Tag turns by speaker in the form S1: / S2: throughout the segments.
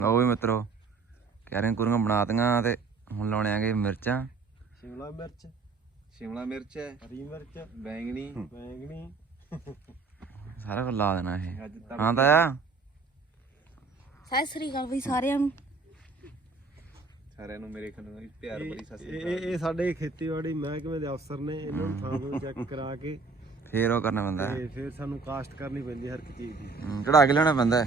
S1: ਉਹ ਵੀ ਮਿੱਤਰੋ ਕੈਰੀਆਂ ਕੁਰੀਆਂ ਬਣਾਤੀਆਂ ਤੇ ਹੁਣ ਲਾਉਣੇ ਆਗੇ ਮਿਰਚਾਂ।
S2: ਸ਼ਿਮਲਾ ਮਿਰਚ ਹੈ, ਹਰੀ ਮਿਰਚ,
S1: ਬੈਂਗਣੀ ਸਾਰਾ ਕੁਝ ਲਾ ਦੇਣਾ ਇਹ। ਹਾਂ ਤਾਂ ਆ
S3: ਸਤਿ ਸ੍ਰੀ ਅਕਾਲ ਬਈ ਸਾਰਿਆਂ ਨੂੰ
S1: ਮੇਰੇ ਖੰਡ ਪਿਆਰ ਬੜੀ ਸਤਿ ਸ੍ਰੀ
S2: ਅਕਾਲ। ਇਹ ਸਾਡੇ ਖੇਤੀਬਾੜੀ ਮਹਿਕਮੇ ਦੇ ਅਫਸਰ ਨੇ, ਇਹਨਾਂ ਨੂੰ ਥਾਂ ਤੋਂ ਚੈੱਕ ਕਰਾ ਕੇ
S1: ਫੇਰ ਉਹ ਕਰਨਾ ਪੈਂਦਾ
S2: ਤੇ ਫਿਰ ਸਾਨੂੰ ਕਾਸਟ ਕਰਨੀ ਪੈਂਦੀ ਹਰ ਇੱਕ ਚੀਜ਼ ਦੀ,
S1: ਚੜਾ ਕੇ ਲਿਆਉਣਾ ਪੈਂਦਾ।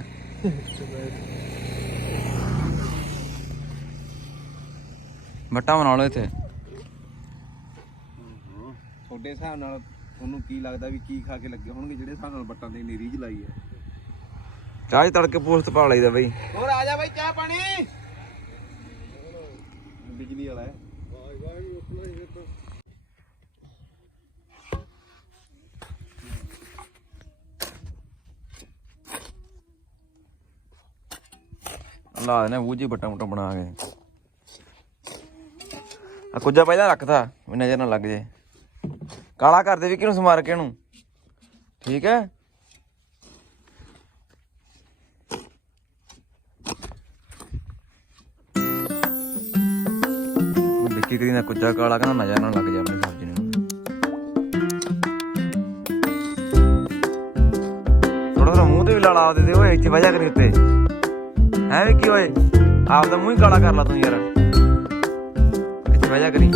S1: ਬੱਟਾ ਬਣਾ ਲਓ ਇੱਥੇ।
S4: ਤੁਹਾਡੇ ਹਿਸਾਬ ਨਾਲ ਤੁਹਾਨੂੰ ਕੀ ਲੱਗਦਾ ਵੀ ਕੀ ਖਾ ਕੇ ਲੱਗੇ ਹੋਣਗੇ ਜਿਹੜੇ ਹਿਸਾਬ ਨਾਲ ਬੱਟਾਂ ਤੇ ਇੰਨੀ ਰੀਝ ਲਾਈ ਹੈ?
S1: ਚਾਹ ਤੜਕੇ ਪੋਸਟ ਪਾ ਲਈਦਾ ਬਈ।
S4: ਹੋਰ ਆ ਜਾ ਬਈ ਚਾਹ ਪਾਣੀ। ਬਿਜਲੀ ਵਾਲਾ ਹੈ।
S1: ਲਾ ਦੇਣਾ ਬੂਝੀ ਬੱਟਾ ਮੁੱਟਾ ਬਣਾ ਕੇ। ਆ ਕੁੱਜਾ ਪਹਿਲਾਂ ਰੱਖਦਾ ਵੀ ਨਜ਼ਰ ਨਾ ਲੱਗ ਜੇ। ਕਾਲਾ ਕਰਦੇ ਵੀ ਕਿਹਨੂੰ ਸਮਾਰ ਕੇ ਇਹਨੂੰ, ਠੀਕ ਹੈ। ਵਿੱਕੀ ਕਰੀ ਨਾ ਕੁੱਜਾ ਕਾਲਾ ਕਹਿੰਦਾ ਨਜ਼ਰ ਨਾ ਲੱਗ ਜਾ ਆਪਣੀ ਸਬਜ਼ੀ ਨੂੰ। ਥੋੜਾ ਥੋੜਾ ਮੂੰਹ ਤੇ ਵੀ ਲਾ ਦੇ ਓਏ, ਇੱਥੇ ਵਜਾ ਕਰੀ ਉੱਤੇ ਹੈ ਵਿੱਕੀ ਓਏ। ਆਪਦਾ ਮੂੰਹ ਹੀ ਕਾਲਾ ਕਰ ਲਾ ਤੂੰ ਯਾਰ, ਇੱਥੇ ਵਜਾ ਕਰੀ।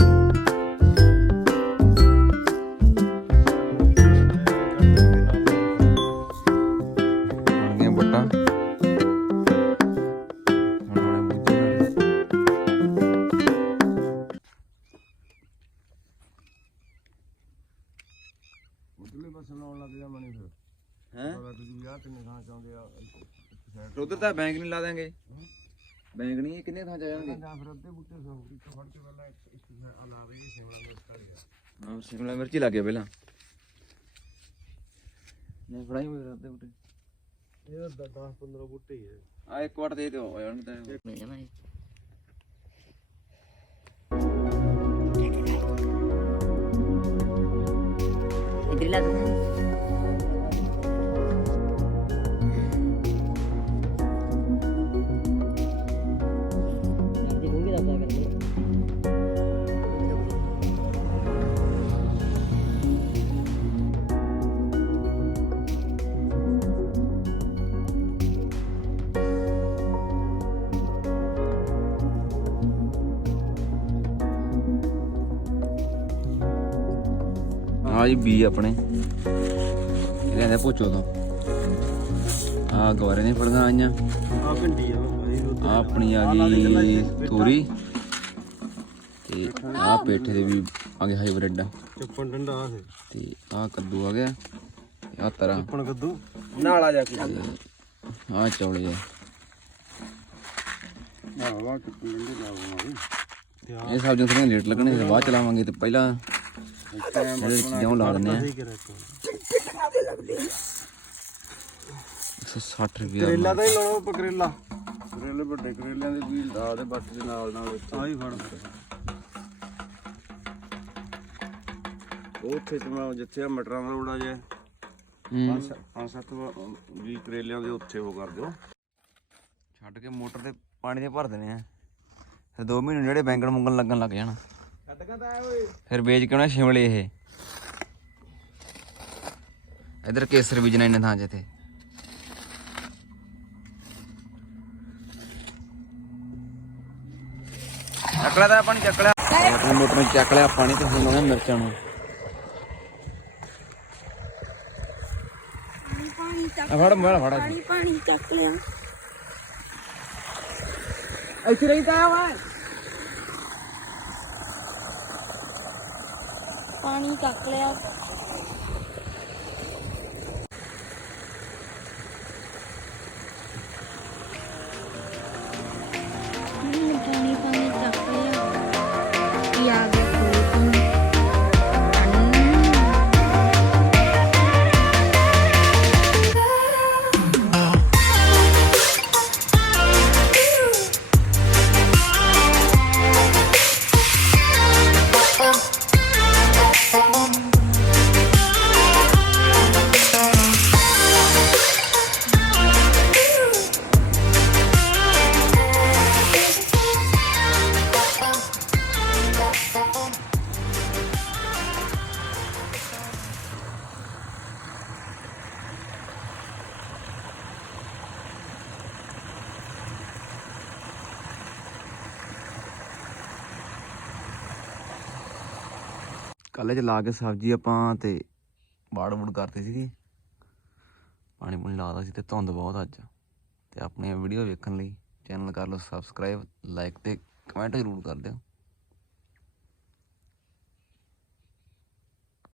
S1: ਉਧਰ ਤਾਂ ਬੈਂਗਣੀ ਲਾ ਦੇਂਗੇ। ਬੈਂਗਣੀ ਕਿੰਨੇ ਥਾਂ ਚ ਆ ਜਾਣਗੇ? ਹਾਂ ਸ਼ਿਮਲਾ ਮਿਰਚ ਹੀ ਲੱਗ ਗਿਆ ਪਹਿਲਾਂ। ਨਹੀਂ ਫੜਾਈ ਹੋਏ ਅੱਧੇ ਬੂਟੇ,
S2: ਇਹ 10-15 ਬੂਟੇ ਹੀ ਹੈ।
S1: ਆ ਇੱਕ ਵਾਟ ਦੇ ਦਿਓ ਯਾਰ ਤਾਂ।
S3: ਇਧਰ ਲਾ ਦੋ।
S1: ਆ ਜੀ ਬੀ ਆਪਣੇ ਲੈਂਦੇ ਭੁੱਚੋ ਤੋਂ। ਆ ਗਵਾਰੇ ਨੇ ਫੜੀਆਂ ਆਈਆਂ।
S2: ਆ ਭਿੰਡੀ ਆ
S1: ਆ ਆਪਣੀ ਆ ਗਈ ਤੋਰੀ ਤੇ ਆ ਪੇਠੇ ਦੇ ਵੀ ਆ ਗਏ ਹਾਈਬ੍ਰਿਡ
S2: ਚੱਪਣ ਡੰਡਾ ਆ
S1: ਤੇ ਆ ਕੱਦੂ ਆ ਗਿਆ। ਆ ਤਰਾ
S2: ਚੱਪਣ ਕੱਦੂ
S4: ਨਾਲ ਆ ਜਾ ਕੇ
S1: ਆ ਚੌਲੇ ਆ।
S2: ਵਾ ਚੱਪਣ ਡੰਡੇ ਲਾਵਾਂਗੇ।
S1: ਇਹ ਸਬਜ਼ੀਆਂ ਥੋੜ੍ਹੀਆਂ ਲੇਟ ਲੱਗਣੀਆਂ, ਫਿਰ ਬਾਅਦ ਚਲਾਵਾਂਗੇ ਤੇ ਪਹਿਲਾਂ ਜਿਹੜੇ ਚੀਜ਼ਾਂ ਲਾ ਦਿੰਦੇ ਆ। 160 ਰੁਪਏ
S2: ਕਰੇਲਾ ਤਾਂ ਹੀ ਲਾਉਣਾ ਕਰੇਲਾ।
S4: ਕਰੇਲੇ ਵੱਡੇ ਕਰੇਲਿਆਂ ਦੇ ਵੀ ਲਾ ਦੇ ਬੱਟ ਦੇ ਨਾਲ
S2: ਆ ਹੀ ਫੜ
S4: ਉੱਥੇ ਤੇ ਮੈਂ ਜਿੱਥੇ ਆ ਮਟਰਾਂ ਦਾ ਰੋੜਾ ਜੇ 5-7 ਵੀ ਕਰੇਲਿਆਂ ਦੇ ਉੱਥੇ ਉਹ ਕਰ ਦਿਓ।
S1: ਛੱਡ ਕੇ ਮੋਟਰ ਤੇ ਪਾਣੀ ਦੇ ਭਰ ਦੇਣੇ ਆ। ਫਿਰ 2 ਮਹੀਨੇ ਜਿਹੜੇ ਬੈਂਗਣ ਮੁੰਗਣ ਲੱਗਣ ਲੱਗ ਜਾਣ। ਫਿਰ ਵੇਚ ਕੇ ਨਾ ਸ਼ਿਮਲੇ ਇਹ ਇਧਰ ਕੇਸਰ ਬੀਜਣਾ ਇੰਨੇ ਥਾਂ 'ਚ ਇੱਥੇ। ਚੱਕ ਲਿਆ ਤਾਂ ਪਾਣੀ, ਚੱਕ ਲਿਆ ਆਪਣੀ ਮੋਟਰ ਨੂੰ, ਚੱਕ ਲਿਆ ਪਾਣੀ ਤੇ ਹੁਣ ਲਾਉਣਾ ਮਿਰਚਾਂ ਨੂੰ। ਫੜ ਮੈਂ ਫੜਾ
S3: ਪਾਣੀ ਚੱਕ ਲਿਆ।
S4: ਇੱਥੇ ਰਹੀ ਤਾਂ ਵਾ
S3: ਪਾਣੀ ਚੱਕ ਲਿਆ। ਪਾਣੀ ਚੱਕ ਲਿਆ। ਕੀ ਆ ਗਿਆ
S1: ਕੱਲ੍ਹ ਚ ਲਾ ਕੇ ਸਬਜ਼ੀ ਆਪਾਂ ਤੇ ਬਾੜ ਬੂੜ ਕਰਤੀ ਸੀਗੀ, ਪਾਣੀ ਪੂਣੀ ਲਾਦਾ ਸੀ ਤੇ ਧੁੰਦ ਬਹੁਤ ਅੱਜ। ਤੇ ਆਪਣੀਆਂ ਵੀਡੀਓ ਵੇਖਣ ਲਈ ਚੈਨਲ ਕਰ ਲਓ ਸਬਸਕ੍ਰਾਈਬ, ਲਾਈਕ ਤੇ ਕਮੈਂਟ ਜ਼ਰੂਰ ਕਰ ਦਿਓ।